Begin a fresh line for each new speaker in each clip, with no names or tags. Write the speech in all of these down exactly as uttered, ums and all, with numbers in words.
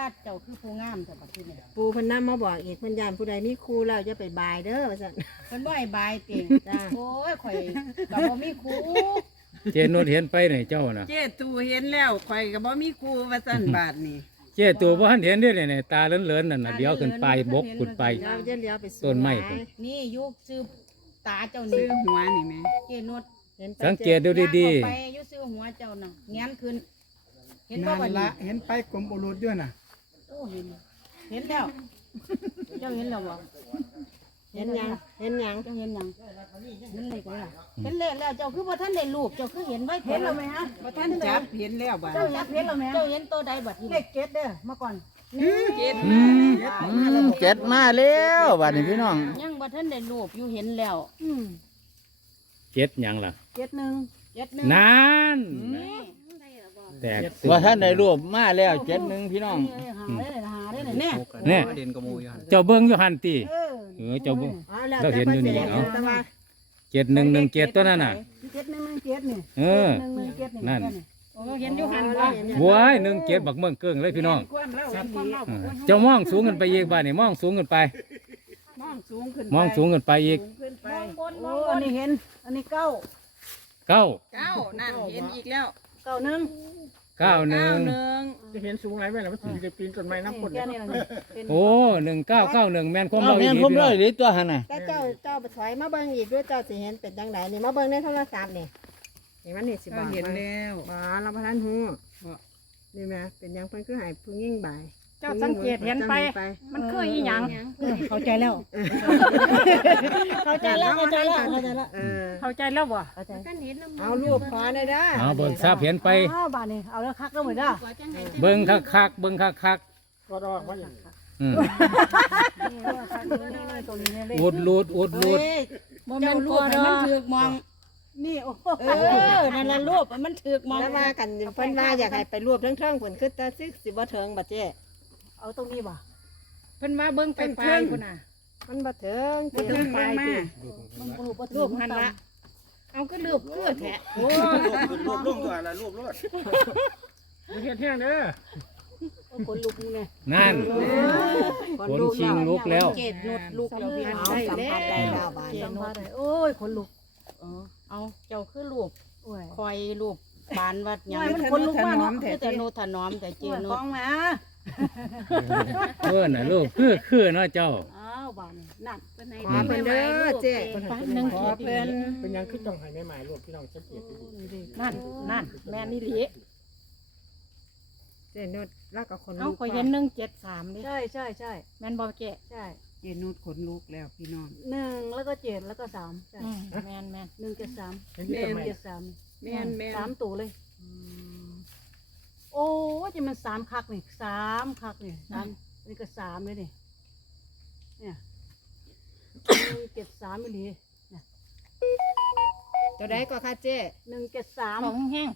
เจ้าคือผู้งามแต่ปัจจุบัน
ปูเพิ่นนำมาบอกอีกเพิ่นย่านผู้ใดมีครูแล้วอย่าไปบายเด้อว่าซั่น
เพิ่นบ่ให้บายติง
จ้า
โอ้ยข่อยก็บ่มีครู
เจนุชเห็นไปไหนเจ้าน่ะ
เจ๊ตูเห็นแล้วข่อยก็บ่มีครูว่าซั่นบาทนี่
เจตัวบ่ทันเห็นเด้อเนี่ยตาเหลือนๆนั่นน่ะเดี๋ยวขึ้นไปบกขึ้นไป
เดี๋ยวจะเลี้ยวไปสู่
ต้นไม้พุ่น
นี่ยุคซื้อตาเจ้า
ซื้
นี่
อหัวนี่แม่
เจนวด
เห็นไป
สังเกตดูดี
ย่างออกไปอยุซื้อหัวเจ้าน่ะแงนขึ้น เห็นบ่
นั่
วัน
น
นี้
ละเห็นไปกรมอุรุด้วยน่ะ
โอ้เห็นเห็นแล้วเจ้าเห็นแล้วบ่
เห็นหยังเห็นหยัง
เจ้าเห็นหยังเห็นเลขแล้วล่ะเห็นเลขแล้วเจ้าคือบ่ทันได้รูปเจ้าคือเห็นไว้เห็นแล้วไหมฮะ
บ่ทันจับเห็นแล้วบาด
เจ้าเห็นแล้วไหมเจ้าเห็นตัวใดบัดนี้เลขเจ็ดเด้อมาก่อน
เจ็ด
อื
มาม
อืมเจ็ดมาแล้วบัดนี้พี่น้อง
ยังบ่ทันได้รูปอยู่เห็นแล้ว
อืม
เจ็ดหยังล่ะ
เจ็ดหนึ่ง
เจ็ดหนึ่ง
นานแตกตื่น
ว่าท่านได้รวบมาแล้วเจ็ดหนึ่งพี่น้อง
หาได้เลยหาได้เลยเนี่ย
เนี่ยเจ้าเบิ่งอยู่หันติ
เออ
เออเจ้าเบิ่ง
อ๋อแล้ว
เราเห็นอยู่นี่
แต่
เอา
แต่ว่า
เจ็ดหนึ่งหนึ่งเจ็ดตัวนั้นน่ะ
เจ็ดหนึ่งหนึ่งเจ็ดนี่
เออ
หนึ่งหนึ่งเจ็ดนี่
นั่น
โอ้เห็นอยู่หัน
บ่
บ่
บัวหนึ่งเจ็ดบักเมืองเกิ้งเลยพี่น้อง
ความแล้วเห็นดี
เออเจ้ามองสูงขึ้นไปอีกบ้านนี่มองสูงขึ้นไป
มองสูงขึ้น
มองสูงขึ้นไปอีก
สูงขึ้นไป
โอ้อันนี้เห็น อันนี้เก้า
เก้า
เก้านั่นเห็นอีกแล้ว
เก้าหนึ่ง
เก้าหนึ่ง
หนึ่ง
จะเห็นสูงไรไหมล่ะมันถือจะปีนต้นไม้น้ำพ่น
แค่นี้ล่ะนี่เป็น
โอ้หนึ่งเก้าเก้าหนึ่งแม่นคม
เอา
เรา
แม่
อี
น
ก
ผม
พี่
เล
น้อง
ยหรือตัวหันน่ะ
แต่เจ้าเจ้าไปถอยมาเบิ่งอีกด้วยเจ้าสิเห็นเป็นจังไดนี่มาเบิ่งในโทรศัพท์นี่นี่มันนี่สิบ
เรา
อก
เห็น
ว่า
แล้ว
บ่เราบ่ทันฮู้นี่แม่เป็นหยังเพิ่นคือให้ผู้หญิงบาย
เจ้าสังเกตเห็นไป มันคืออีหยังเข้าใจแล้ว เข้าใจแล้วเข้าใจแล้วเข้าใจแล้ว
เออ
เข้าใจแล้วบ่
เข้าใจเอารูปขอได้เด้อ
เอาเบิ่งทราบเห็นไป
อ้าวบาดนี้เอาแล้วคักแล้วเหมือนเด้อ
เบิ่งคักคักๆเบิ่งคักคัก
ก็รอว่าอย่าง
ๆอืม
นี่ว่าคักนี่นี่ตัวนี้เลย
อุดรูดอุดรูด
บ่แม่นรูปให้มันถูกมอง
นี่โอ้โห
เออ นั่นละรูปมันถูกมอง
แล้วว่ากันเพิ่นว่าอยากให้ไปรวบทั้งเทิงผลคือแต่ซึสิบ่เทิงบัดเจ้เอาตรงนี้บ่
เพิ่นว่าเบิ่งไปไปพุ่นน่ะ
มันบ่เทิง
บ่ถึงมามา
มันบ่รู้บ่
รูปหันละเอาก็รูปคือแท้
โอ้
รวบลงตัวละรวบรวดมันเห็นแห้งเด้อ
คนลุกนี่แม่
นั่นขนชิงลุกแล้ว
เกตนุดลูกเราพี่น้อง
ได้
สัม
แล้
ผัสได้แล้ว
วสัมผัสได้โอ้ยคนลุก
เออเอาเจ้าคือรูป
โอ้ย
คอยรูปบานวัดหยัง
มันคนลุกมากเนาะ
คือแต่โนถนอมแต่เจ
เจีย
นุ
ข
ด
องมา
เออน่ะลูกคือคือเนาะเจ้า
อ้าวบาดนี้นั่น
ขอเพิ่นเด้อเจ้ฟังหนึง
ขอ
เขียน
เพิ่น
เป็นยังคือต้องให้แม่หมายรวบพี่น้องสังเกตดี
นั่นนั่นแม่นี่หลี
เจนุดแล้วก็คน
เอา
ลุก
ขอยเห็นหนึ่งเจ็ดสามดิ
ใช่ใช่ใช่
แม่นบ่เจ๊
ใช่
เจนุดขนลุกแล้วพี่น้อง
หนึ่งแล้วก็เจ็ดแล้วก็สามใช่
อืมแม่นแม่น
หนึ่งเจ็ดสาม
เห็นที่ต้นไม้
เจ็ดสาม
แม่นแม่น
สามตัวเลย โอ้ยจะมันสามคักนี่สามคักนี่สามนี่ก็สามเลยนี่เนี่ยหนึ่งเจ็ดสามไม่หลีเนี่ย
ตัวใดก็ค่ะเจ๊
หนึ่งเจ็ดสาม
ของแห้ง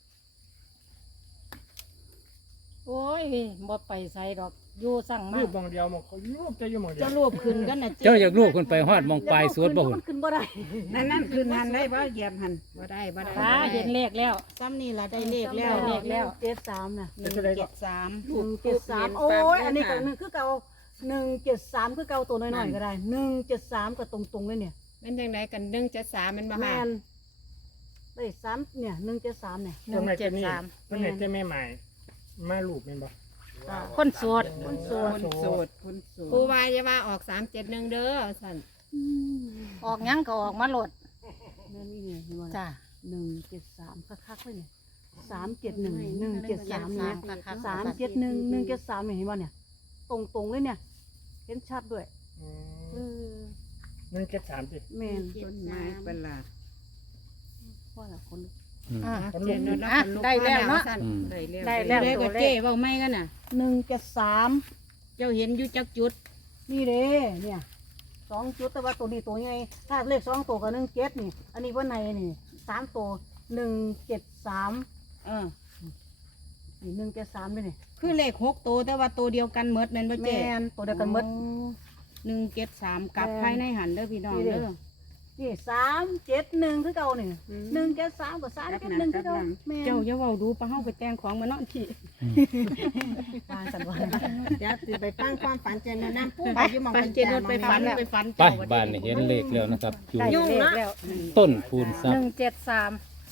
โอ้ยบ่ไปใส่ดอกอยู่สั่งมา
รูปมองเดียวมองเขารูปจะอยู่มองเดีย
จะ
ว
รูปขึ้นกันนะเจ๊
เจ้าอยากลูกคนไปฮอดมองปลายสวนบ่หุ่น
มันขึ้นบ่ได้
นั่นนั่นคือหันได้บ่เหยียบหัน
บ่ได้บ่ได้
ฟ้าเห็นเลขแล้วซ้ำนี่ล่ะได้เลขแล้วเลขแล้ว
เจ็ดสามน่ะ
หนึ่งเจ็ดสาม
หนึ่งเจ็ดสามโอ้ยอันนี้ก็หนึ่งคือเก่าหนึ่งเจ็ดสามคือเก่าตัวน้อยๆก็ได้หนึ่งเจ็ดสามก็ตรงๆเลยเนี่ย
มันจังไดกันหนึ่งเจ็ดสามมันบ่
แม
ค่ะ
นได้สามเนี่ยหนึ่งเจ็ดสามเนี่ย
ห
ต้
นึ่
น
ง
ไม้
เจ็
ต้
ด
นนี้
สาม
ต้นไหนเจ้าแม่หมายมารูปเป็นบ่
คนโสด
คนโส
ค
ด
นโสดคนโสด
ปูว่าอย่าว่าออกสามเจ็ดหนึ่งเด้อสั่น
ออกหยังก็ออกมาโหลด
นั่นนี่เนี่ยเห็นไหม
จ้า
หนึ่งเจ็ดสามคักๆเลยเนี่ยสามเจ็ดหนึ่งหนึ่งเจ็ดสามเนี่ยสามเจ็ดหนึ่งหนึ่งเจ็ดสามเนี่ยเห็นไหมเนี่ย ตรงๆเลยเนี่ย เห็นชัดด้วยเออ
หนึ่งเจ็ดสามสิ
แมน
ต้นไม้ประหลาด
ว่าละคนลุก
อืม
อ่ะ
เจ็ดนดแล้ว
อ่ะ
คนลุก
ได้แล้วเนาะ
สั่น
อืม
ได้แล้ว
ได้แล้วตัวเจ๊เว้าไม่กันน่ะ
หนึ่งเจ็ดสาม
เจ้าเห็นอยู่จักจุด
นี่เด้เนี่ยสองจุดแต่ว่าตัวนี้ตัวใหญ่ถ้าเลขสองตัวกับหนึ่งเจ็ดนี่ อันนี้ว่าในนี่สามตัวหนึ่งเจ็ดสาม
เออ
นี่หนึ่งเจ็ดสามเลยนี่
คือเลขหกตัวแต่ว่าตัวเดียวกันเมดแม่นบ่
แม
เจ๊
นตัวเดียวกันหมด
หนึ่งเจ็ดสามกลับภายในหันเด้อพี่น้องเด้อ
นี่สามเจ็ดหนึ่งคือเก่านี่หนึ่งเจ็ดสามกับสามเจ็ดหนึ่งคือเก่าแม่
เจ้าอย่าเว้าดูปะเฮาไปแต่งของมานอนที่
วางสันวัน
เดี๋ยวสิไปฟังความฝันเจนน้ำปู
ไป
อยู่หมอง
ไป
เป็น
เจนุชไปฝันไปฝัน
ไปบ้านนี่เห็นเลขแล้วนะครับอยู่
ได้เลขแล้ว
ต้นพูนทรัพ
หนึ่
ย์
งเจ็ดสาม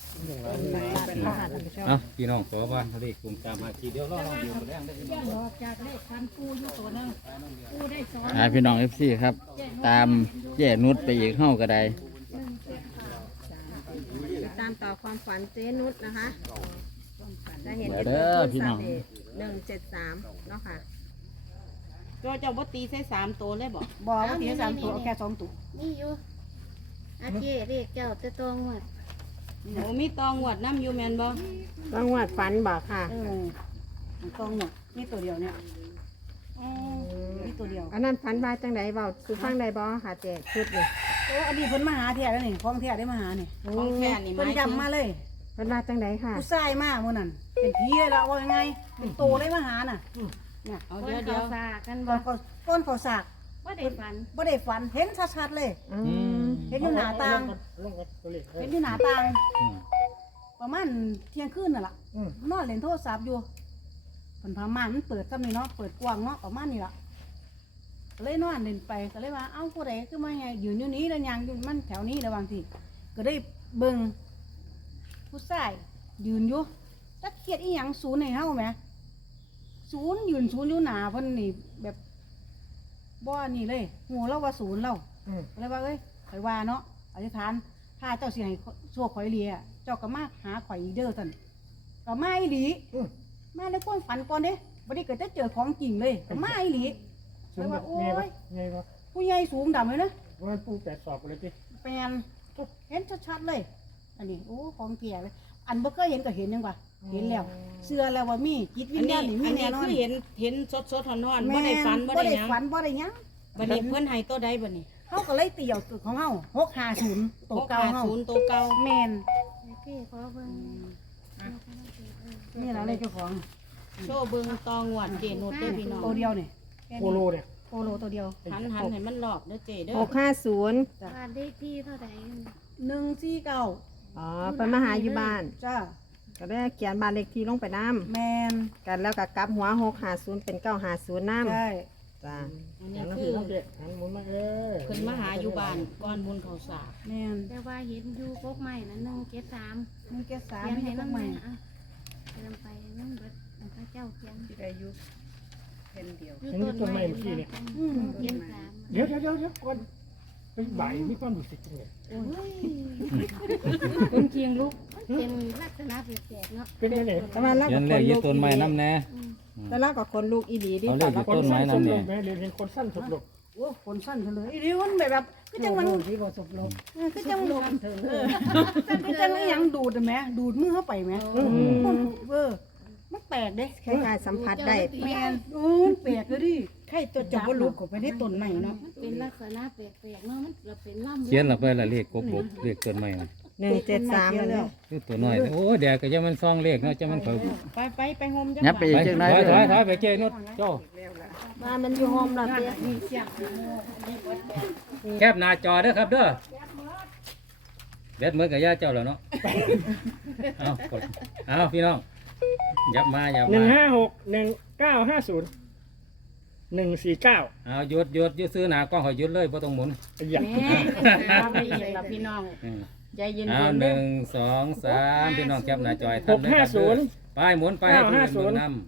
เอ้าพี่น้องขอบ้านเลขกลุ่มตามหาทีเดียวรอน้องอยู่แรงได้พี่น้อง
ออกจากเลขพันปูอยู่ตัวนึงปูได้สอน
หาพี่น้อง เอฟ ซี ครับ ตามแย่นุชไปอีกเฮาก็ได้
ติดตามต่อความฝันเจนุชนะคะจะเห็น
เด้อพี่น้อง
หนึ่งเจ็ดสามเนาะค่ะ
ตัวเจ้าบ่ตีใส่สามตัวเลยบ่
บอกว่าทีสามตัวเอาแค่สองตัว
นี่อยู่อาเจเรียกเจ้าจะตองวัด
โอ้มีตองหวดน้ำอยู่แม่นบ่
ต้องวัดฝันบอกค่ะ
เออมันต้องหมดนี่ตัวเดียวเนี่ยนี่ตัวเดียว
อันนั้นฝันว่าจังไดเบาคือฟังได้บ่ค่ะเจชุดเลย
โอ้อันนี้เพิ่นมาหาเที่ยแล้วนี่ของเที่ยได้มาหานี่
ของแค่นี่ห
เพิ่น
มายถึง
จำมาเลย
เพิ่นว่าจังไดค่ะ
ผู้ชายมากมื้อนั้นเป็นผีเลยละว่ายังไงเป็นโตเลยมาหาน่ะเนี่ย
เอา
คน
เดี๋ยวเดี๋ยว
เขาสากัน
ก้
บ่
อนเขาก้อนเขาสาก
ว่าได้ฝัน
บ่ได้ฝันเห็นชัดๆเลย
อืม
เห็นอยู่หน้าต่างเห็นอยู่หน้าต่าง
อืม
ประมาณเที่ยงคืนน่ะล่ะนอนเล่นโทรศัพท์อยู่เพิ่นพาม่านมันเปิดซ้ำนี่เนาะเปิดกว้างเนาะประมาณนี้ล่ะก็เลยนอนเล่นไปก็เลยว่าเอ้าผู้ใดคือมาไงยืนอยู่นี้แล้วยังอยู่มันแถวนี้แล้วบางทีก็ได้เบิ่งผู้ชายยืนอยู่จักเขียดอีหยังศูนย์ให้เฮาแหมศูนย์ยืนศูนย์อยู่หน้าเพิ่นนี่แบบบ่นี่เลยหัวเราว่าศูนย์เราก็เลยว่าเอ้ยข่อยว่าเนาะอธิษฐานถ้าเจ้าสิให้โชคข่อยเลียเจ้าก็มาหาข่อยอีกเด้อซั่นก็มาอีหลีมาในความฝันก่อนเด้บ่ได้เกิดจะเจอของจริงเลยก็มาอีหลีแล้วว่าโอ้ยผู้ใหญ่สูงดำเลยนะ
มันปูแปดสอบเลยพี่
แปลนเห็นชัดๆเลย อันนี้โอ้ของเกียเลย อันบ่เคยเห็นก็เห็นยังวะเห็นแล้ว เชื่อแล้วว่ามีจิตวิ
อั
ญ
นนี้
ญาณนี่มี
อัน
แน่
นี้
นอ
คื
น
อเห็นเห็นสดสดๆร้อนๆบ่ได้ฝันบ่
บ่
ได้
ได้
หยัง
ฝันบ่ได้หยัง
บัดนี้เพิ่นให้ตัวใดบัดนี้
เฮาก็เลยเตี่ยวตัวของเฮาหกห้าศูนย์ตัวเก่าเฮา
ศูนย์ตัวเก่า
แม่น
โอเคขอเบิ่ง
นี่ล่ะเลยเจ้าของ
โชว์เบิ่งตองหวดเจนุชเด้อพี่น้อง
ตัวเดียวนี่
โคโลเนี่ย
โคโลตัวเดียว
หันหันให้มันรอบเด้อเจเด้อ
หกห้าศูนย์
บ้านเลขที่เท่าไหร่
หนึ่งสี่เก้า
อ๋อเพิ่นมาหาอยู่บ้าน
จ้า
ก็ได้เขียนบ้านเลขที่ลงไปน้
แม่น
ำกันแล้วก็กลับหัวหกห้าศูนย์เป็นเก้าห้าศูนย์น้ำ
ใช่
จ้า
อันนี้คือ
หันหมุนมาเออ
เพิ่นมาหาอยู่บ้านก่อนบุญเขาสาก
แม่น
แต่ว่าเห็นอยู่กกใหม่นะหนึ่งเจ็ดสาม
หนึ่งเจ็ดสาม
เขียน
ไม่
ให้
ใช่ต้
น้ำ
ให
ให
ม่
ม่อ่ะเขียนไปน้ำเบิดพระเจ้าเขียน
อายุเพิ่นเดียว
อยู่ต้นไม้เมื่อกี้เนี่ย
อืม
เจ็ดสาม
เดี๋ยวเดี๋ยวเดี๋ยวเดี๋ยวก่อนไปบ่ายมีความรู้สึกจังเลย
คุณเคียงลูก
เป็นลักษณะแปลกๆเนาะ
เป็นยังไง
แต่ว่าเรา
เขีย
ก็
น
ค
เลข
น
ยึ
ลู
ด
ก
ต้นไม้น้ำแน่
แต่เราก็คนลูกอีหลีดิ
เอาเลขยึด
คน
ต้นไม้
สั้นส
น้ำ
มล
แน่
งแม่เรียนเห็นคนสั้นสมลง
โอ้คนสั้นเลยอีนี่มันแบบแบบก็จังมัน
ที่บ่สบลง
เออก็จังมันเออก็จังมันยังดูดอะแหมดูดมือเข้าไปแหมเออมันแปลกเด้
คล้ายๆสัมผัสได้
แม่นโอ้มันแปลกเลยดิ
ใครตัวจับบ่ลุกเข้าไปในต้นไม้เนาะ
เป็นลักษณะแปลกๆเนาะมันเราเป็นล่ำ
เขียนลงไปละเลขกบกเลขต้นไม้น่ะ
หนึ่งเจ็ดสามเลย
คือตัวน้อยโอ้ยแดดก็จะมันซองเลขเนาะจะมันเขา
ไปไปไปโฮมจัง
ยับไป
ไป
อีกจัง
ถ
ไร
อย
เล
ถอย
ย
ถอยไปเจนุชโจ้
บ้านมันอยู่โฮมเราเตี้ย
แคบหน้าจอเด้อครับเด้อเด็ดเหมือนกับย่าเจ้าแล้วเนาะเอากดเอาพี่น้องยับมายับ
หนึ่
มาง
ห้าหกหนึ่งเก้าห้าศูนย์หนึ่งสี่เก้า
เอาหยุดหยุดหยุดซื้อหนากล้องหอยหยุดเลยบ่ต้องหมุน
อย่าง
แม่ทำไปอีกล่ะพี่น้อง
อืม
ใจเย็น
เอา
ๆ
ห
เด้อ
นึ่งสองสามพี่น้องแคบหน้าจอย
หกห้าศูนย์
ไปหมุนไปให้พี่
เก้าห้าศู
เบิ่
น
ง
ย์
นำ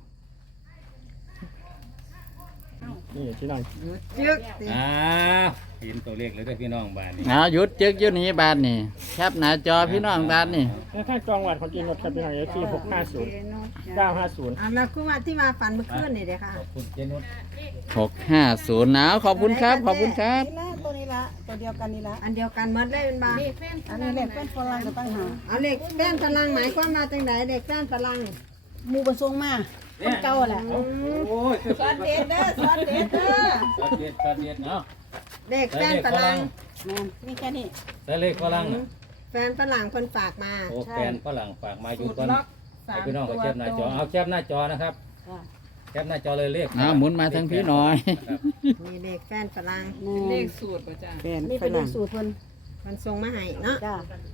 นี่ที่นั่ง
จึ๊ก
อ้าวเห็นตัวเลขเลยเด้อพี่น้องบ้านนี้
เอาหยุดจึกอยู่นี่บาทนี่แคบหน้าจอพี่น้องบาทนี่
แล้วถ้ากองวัดของจีนรถครับพี่น้องเอฟซีหกห้าศูนย์เก้าห้าศูนย์
อ่ะแล้วคือว่าที่มาฝันเมื่อคืนนี่เด้อค่ะ
ขอบคุณเจนุช
หกห้าศูนย์นะขอบคุณครับ ขอบคุณครับ
นี่ละตัวนี้ละตัวเดียวกันนี่ละ
อันเดียวกันหมดเลยเป็นบ้า
เลขแฟน
อันนี้เลขเป็นฝรั่งกับตั้งหา
เอาเลขแป้นพลังหมายความว่าจังไดเด็กแป้นพลัง
หมูประทรงมาคนเก่าแหละ
โอ้ย
สอนเด็ดเด้อสอนเด็ดเด้อ
สวัสดีสวัสดีเนาะ
เด็กแป้นพลัง
แม่นมีแค่นี้
แต่เลขฝรั่งน่ะ
แฟนฝรั่งคนฝากมา
โอ้แฟนฝรั่งฝากมาอยู่ก่อน
ล็อก
ให้พี่น้องก็แคบหน้าจอเอาแคบหน้าจอนะครับแคบหน้าจอเลยเลข
เอาหมุนมาทั้งพี่หน่อย
ครับ
มีเลขแฟนฝรั่ง
เลขสูตรป่ะจ้า
นี่เป็นเลขสูตรเพิ่น
ฝมันส่งมาให้เนาะ
จ้า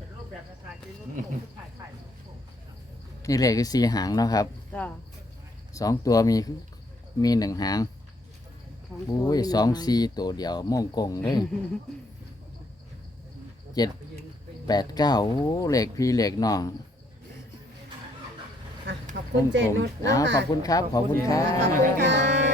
นี่เลขคือสี่หางเนาะครับ
จ้า
สองตัวมีมีหนึ่งหาง
ของ
บุ้ยสองสี่ตัวเดียวม่วงกงเลยเจ็ดแปดเก้าโอ้เลขพี่เลขน้อง
อ่ะขอบคุณเจนุช
อ้า
เนาะ
วขอ
ค่ะ
บคุณครับ ขอบคุณครั
ขอบบ คุณค่ะ